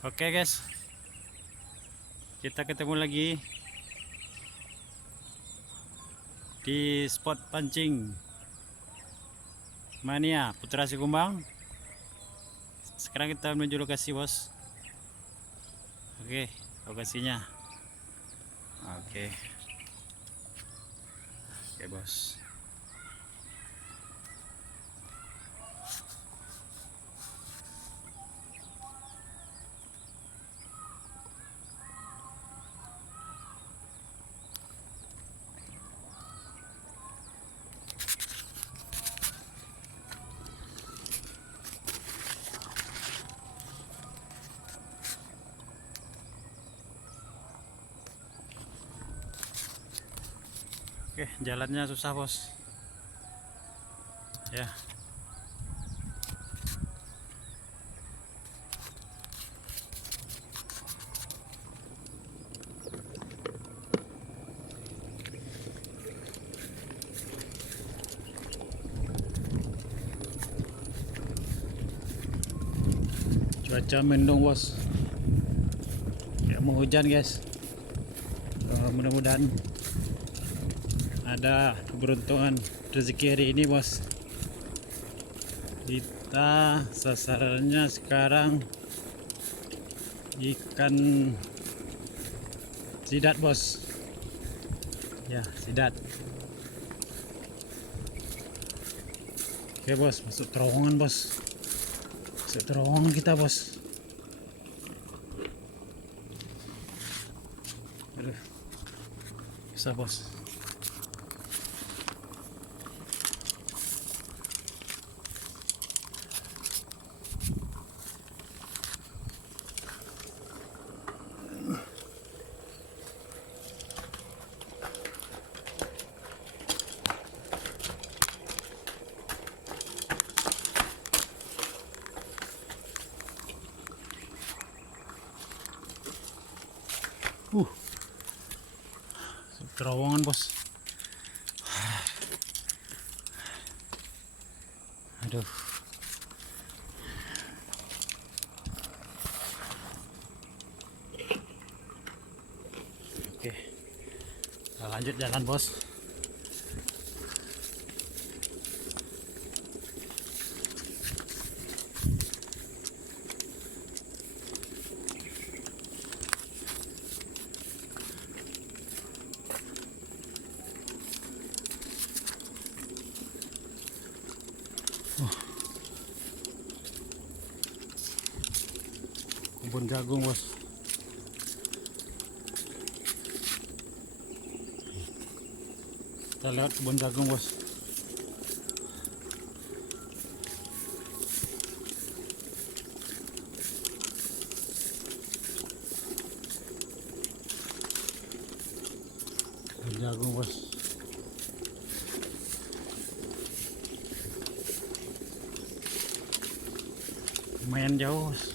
Oke guys, kita ketemu lagi di spot pancing Mania Putra Sikumbang. Sekarang kita menuju lokasi, bos. Oke, lokasinya. Oke, oke bos. Oke, jalannya susah, bos. Ya. Cuaca mendung, bos. Kayak mau hujan, guys. Mudah-mudahan ada keberuntungan rezeki hari ini, bos. Kita sasarannya sekarang ikan sidat, bos. Ya, sidat. Oke, bos, masuk terowongan, bos. Masuk terowongan kita, bos. Aduh, bisa, bos. Uh, terowongan, bos. Aduh. Oke, kita lanjut jalan, bos. Kebun jagung, bos. Kita lewat kebun jagung, bos. Kebun jagung, bos. Lumayan jauh, bos.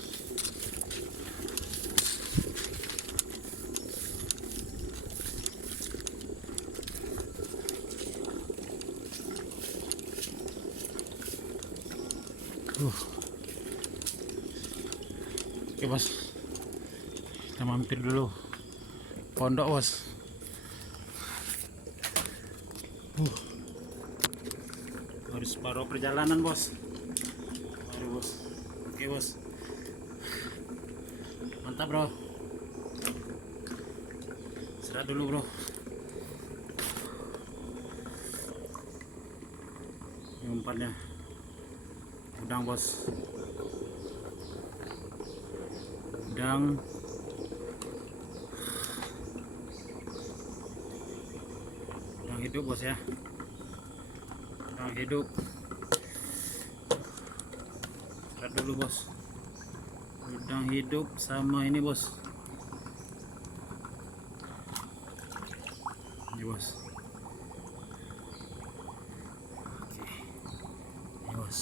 Oke, bos, kita mampir dulu pondok, bos. Harus separuh perjalanan, bos. Aduh, bos. Oke, bos, mantap, bro. Istirahat dulu, bro. Ini umpannya udang, bos. Udang hidup, bos, ya. Udang hidup. Lihat dulu, bos. Udang hidup sama ini, bos. Ini, bos. Oke. Ini, bos.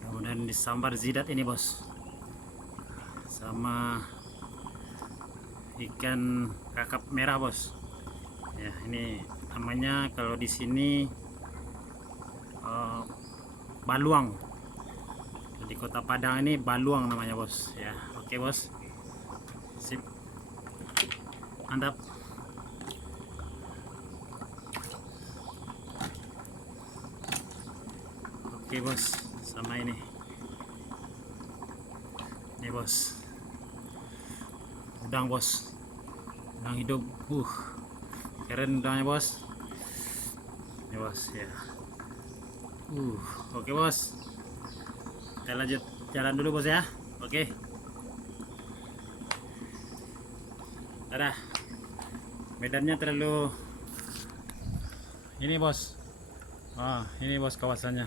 Mudah-mudahan disambar zidat ini, bos. Sama ikan kakap merah, bos. Ya, ini namanya kalau di sini baluang. Di Kota Padang ini Baluang namanya bos ya. Oke bos, sip, mantap. Oke bos, sama ini bos, udang bos, udang hidup. Keren udangnya bos. Ini bos ya. Oke bos, kita lanjut jalan dulu bos ya. Oke, dadah. Medannya terlalu ini bos. Ini bos kawasannya.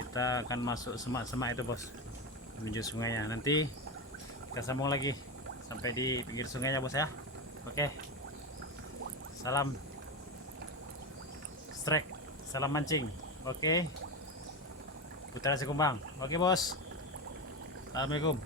Kita akan masuk semak-semak itu bos, menuju sungainya. Nanti kita sambung lagi sampai di pinggir sungainya bos ya. Oke, salam strike, salam mancing. Oke, Putra Sekumbang. Oke bos, assalamualaikum.